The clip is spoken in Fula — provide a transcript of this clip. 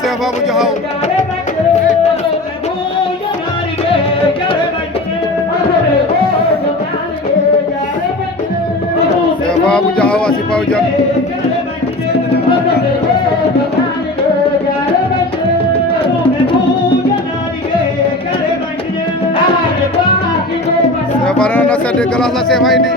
Seex Babou Diakhao Seex Babou Diakhao a sipaw jan Seex bare na sedd glace la Seex a indi